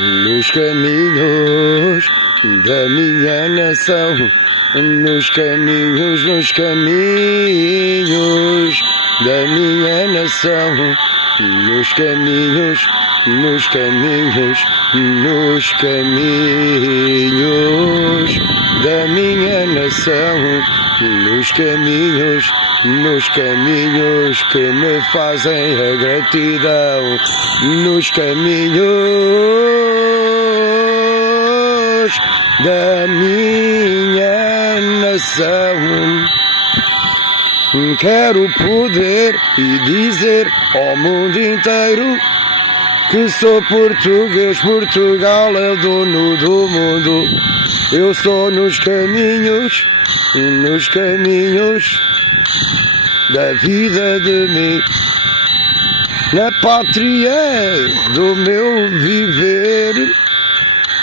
nos caminhos da minha nação, nos caminhos da minha nação, nos caminhos da minha nação, nos caminhos que me fazem a gratidão, nos caminhos da minha nação. Quero poder e dizer ao mundo inteiro que sou português, Portugal é o dono do mundo. Eu sou nos caminhos da vida de mim, na pátria do meu viver,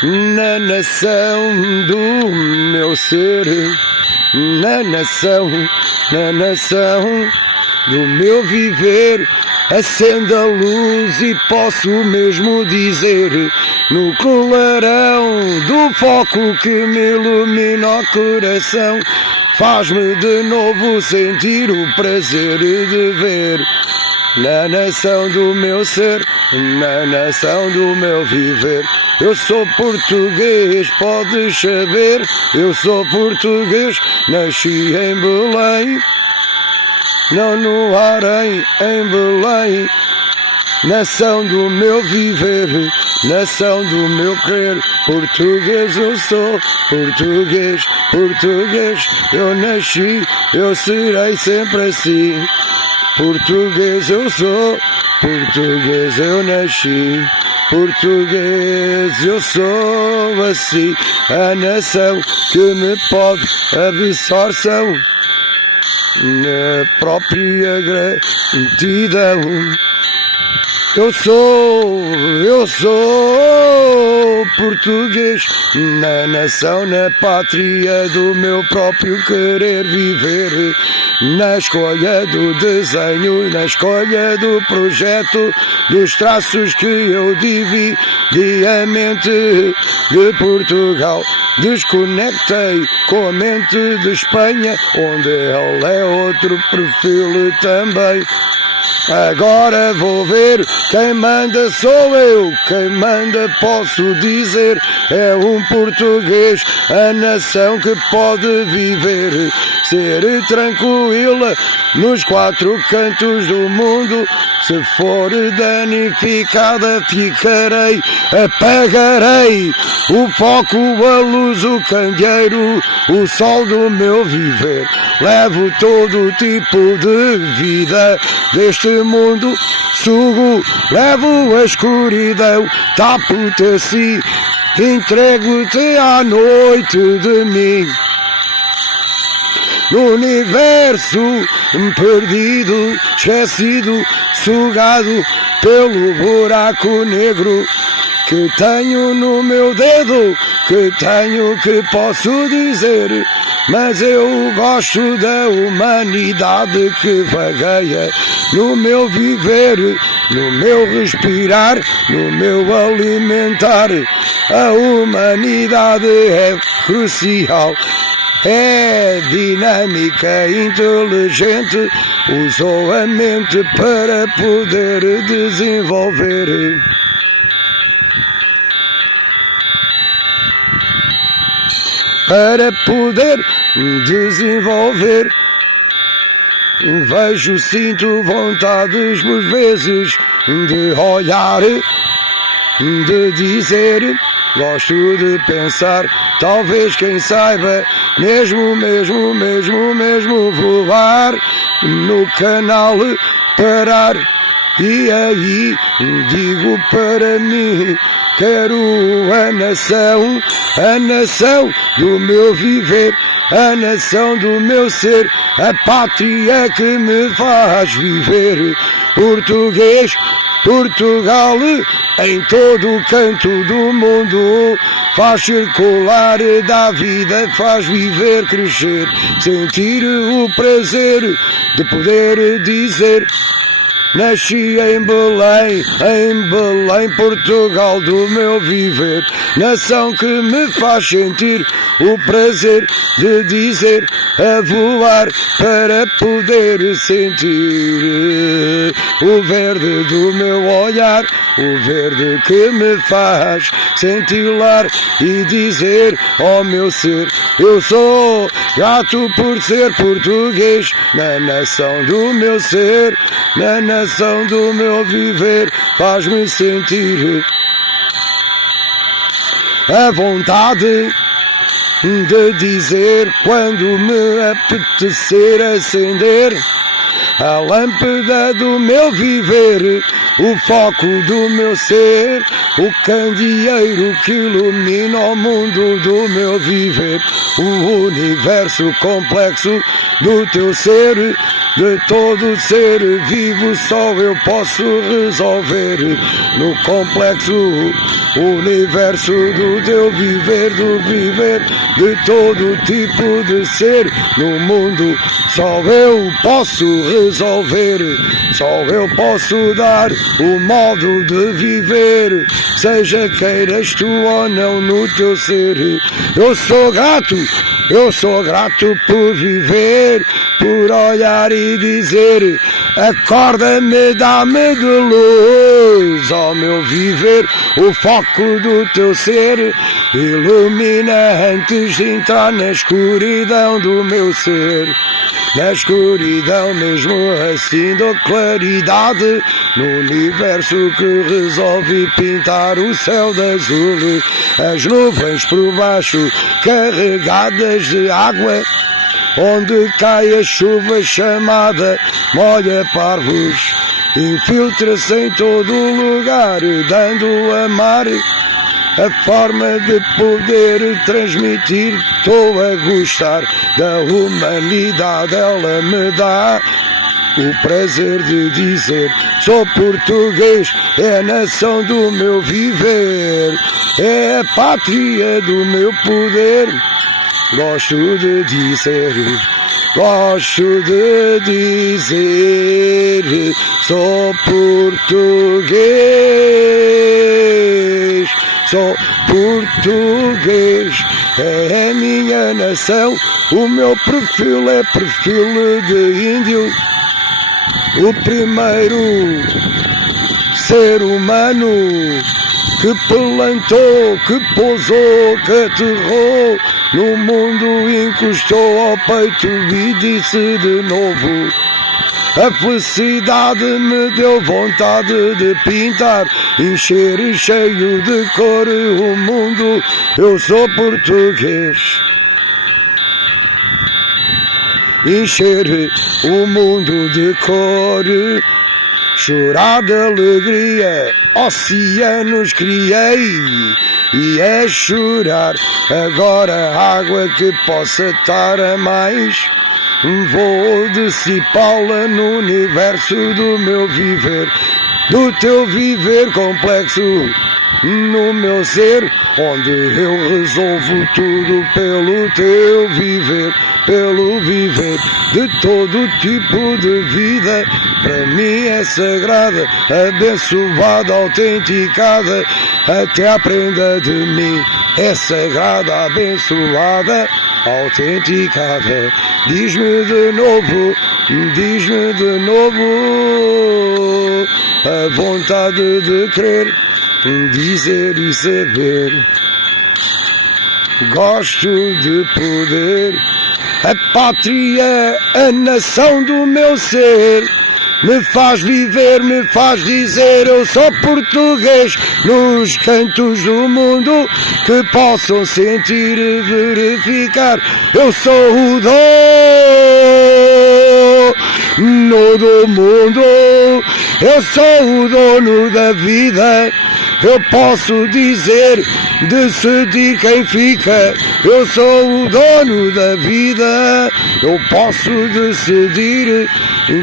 na nação do meu ser, na nação do meu viver. Acende a luz e posso mesmo dizer, no clarão do foco que me ilumina o coração, faz-me de novo sentir o prazer de ver, na nação do meu ser, na nação do meu viver. Eu sou português, podes saber, eu sou português, nasci em Belém, não no Harém, em Belém, nação do meu viver, nação do meu querer. Português eu sou, português, eu nasci, eu serei sempre assim. Português eu sou, português eu nasci, português eu sou assim. A nação que me pode absorção, na própria gratidão. Eu sou português, na nação, na pátria do meu próprio querer viver, na escolha do desenho, na escolha do projeto, dos traços que eu dividiamente de Portugal desconectei com a mente de Espanha, onde ela é outro perfil também. Agora vou ver, quem manda sou eu, quem manda posso dizer, é um português, a nação que pode viver, ser tranquila nos quatro cantos do mundo. Se for danificada ficarei, apagarei o foco, a luz, o candeeiro, o sol do meu viver. Levo todo tipo de vida deste mundo, sugo, levo a escuridão, tapo-te assim, entrego-te à noite de mim. No universo perdido, esquecido, sugado pelo buraco negro que tenho no meu dedo, que posso dizer. Mas eu gosto da humanidade que vagueia no meu viver, no meu respirar, no meu alimentar. A humanidade é crucial, é dinâmica, inteligente, usou a mente para poder desenvolver. Para poder desenvolver, vejo, sinto vontades por vezes de olhar, de dizer, gosto de pensar, talvez quem saiba, mesmo voar no canal, parar, e aí digo para mim, quero a nação do meu viver, a nação do meu ser, a pátria que me faz viver. Português, Portugal, em todo o canto do mundo, faz circular, dá vida, faz viver, crescer, sentir o prazer de poder dizer Nasci em Belém, Portugal do meu viver, nação que me faz sentir o prazer de dizer a voar para poder sentir o verde do meu olhar, o verde que me faz cintilar e dizer ao meu ser, eu sou grato por ser português, na nação do meu ser, na nação do meu viver, faz-me sentir a vontade de dizer quando me apetecer acender a lâmpada do meu viver, o foco do meu ser, o candeeiro que ilumina o mundo do meu viver, o universo complexo do teu ser, de todo ser vivo só eu posso resolver, no complexo universo do teu viver, do viver de todo tipo de ser, no mundo só eu posso resolver, só eu posso dar o modo de viver, seja queiras tu ou não no teu ser. Eu sou grato por viver, por olhar e dizer, acorda-me, dá-me de luz ao meu viver, o foco do teu ser, ilumina antes de entrar na escuridão do meu ser. Na escuridão mesmo assim dou claridade, no universo que resolve pintar o céu de azul, as nuvens por baixo carregadas de água, onde cai a chuva chamada molha parvos, infiltra-se em todo lugar, dando a mar a forma de poder transmitir. Estou a gostar da humanidade, ela me dá o prazer de dizer, sou português, é a nação do meu viver, é a pátria do meu poder. Gosto de dizer, sou português, é a minha nação, o meu perfil é perfil de índio, o primeiro ser humano que plantou, que pousou, que aterrou no mundo, encostou ao peito e disse de novo, a felicidade me deu vontade de pintar, encher cheio de cor o mundo, eu sou português. Encher o mundo de cor, chorar de alegria, oceanos criei, e é chorar agora água que possa estar a mais, vou dissipá-la no universo do meu viver, do teu viver complexo, no meu ser, onde eu resolvo tudo pelo teu viver, pelo viver de todo tipo de vida. Para mim é sagrada, abençoada, autenticada, até a prenda de mim é sagrada, abençoada, autenticada. Diz-me de novo, a vontade de querer, dizer e saber. Gosto de poder, a pátria, a nação do meu ser, me faz viver, me faz dizer, eu sou português, nos cantos do mundo que possam sentir e verificar, eu sou o dono do mundo, eu sou o dono da vida, eu posso dizer, decidir quem fica, eu sou o dono da vida, eu posso decidir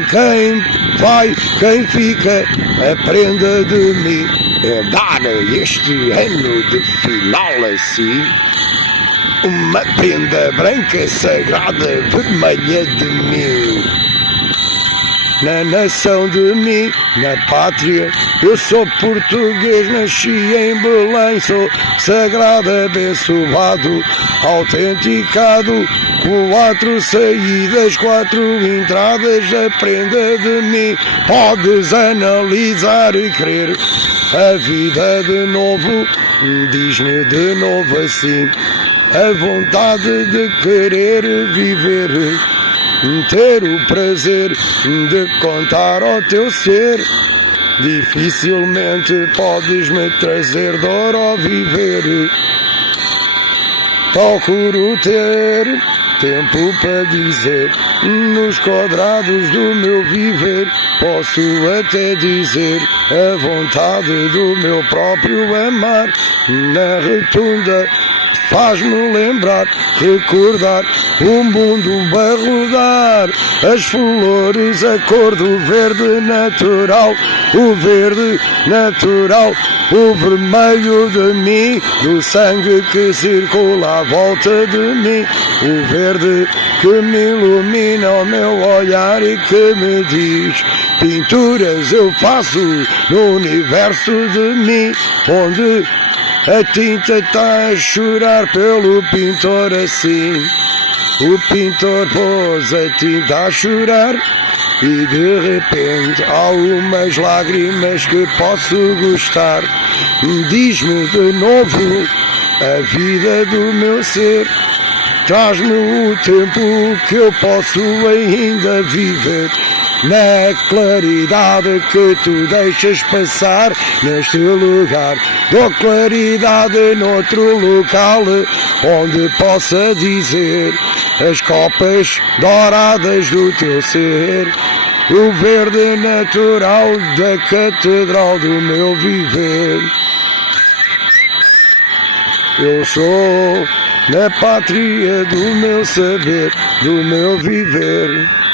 quem vai, quem fica, a prenda de mim é dar este ano de final assim uma prenda branca sagrada vermelha de mim. na nação de mim, na pátria. Eu sou português, nasci em Belém, sou sagrado, abençoado, autenticado, 4 saídas, 4 entradas, aprenda de mim, podes analisar e crer. A vida de novo, diz-me de novo assim, a vontade de querer viver, ter o prazer de contar ao teu ser. Dificilmente podes me trazer dor ao viver. Procuro ter tempo para dizer, nos quadrados do meu viver, posso até dizer a vontade do meu próprio amar. Na retunda faz-me lembrar, recordar o mundo a rodar, as flores, a cor do verde natural, o verde natural, o vermelho de mim, do sangue que circula à volta de mim, o verde que me ilumina o meu olhar e que me diz, pinturas eu faço no universo de mim, onde a tinta está a chorar pelo pintor assim. O pintor pôs a tinta a chorar e de repente há umas lágrimas que posso gostar. Diz-me de novo a vida do meu ser, traz-me o tempo que eu posso ainda viver. Na claridade que tu deixas passar neste lugar, dou claridade noutro local, onde possa dizer as copas douradas do teu ser, o verde natural da catedral do meu viver. Eu sou na pátria do meu saber, do meu viver.